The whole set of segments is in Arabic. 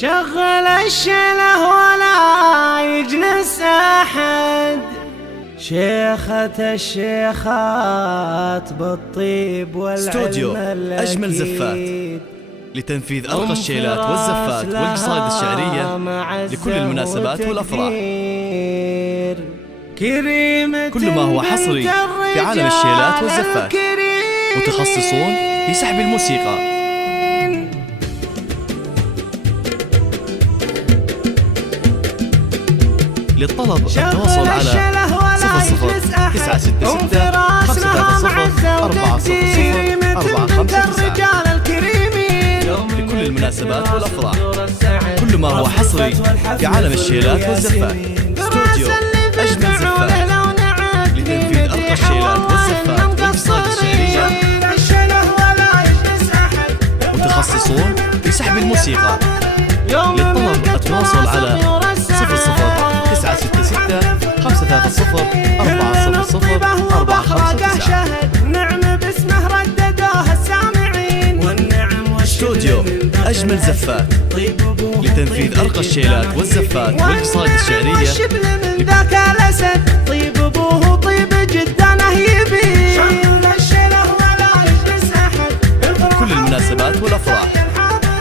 شغل الشله ولا يجلس أحد، شيخة الشيخات بالطيب والعلم استوديو أجمل زفات لتنفيذ أرقى الشيلات والزفات والقصائد الشعرية لكل المناسبات والأفراح. كل ما هو حصري في عالم الشيلات والزفات، متخصصون في سحب الموسيقى. للطلب التواصل على 00 966 لكل المناسبات والأفراح. كل ما هو حصري في عالم الشيلات والزفات. استوديو أجمل زفات لتنفيذ أرقى الشيلات والزفات والقصائد الشعرية، متخصصون في سحب الموسيقى. للطلب التواصل على 00 نعم باسمه رددوها السامعين، والنعم استوديو أجمل زفات لتنفيذ أرقى الشيلات والزفات والقصائد الشعرية. من ذاك الأسد طيب أبوه طيب جدانه يبي، كل المناسبات والأفراح.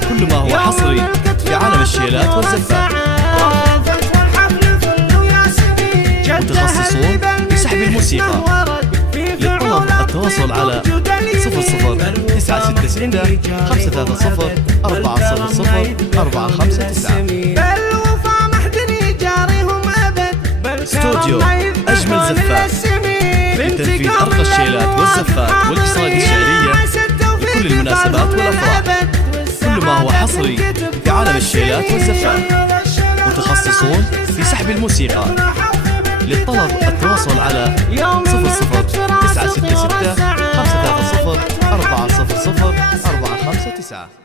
كل ما هو حصري في عالم الشيلات والزفات، متخصصون في سحب الموسيقى. للطلب التواصل على 00 966 530 400 بالوفا محدني جاريهم أبد. استوديو أجمل زفات لتنفيذ أرقى الشيلات والزفات والقصائد الشعرية لكل المناسبات والأفراح. كل ما هو حصري في عالم الشيلات والزفات، متخصصون في سحب الموسيقى. للطلب التواصل على 00 966 530 400 459.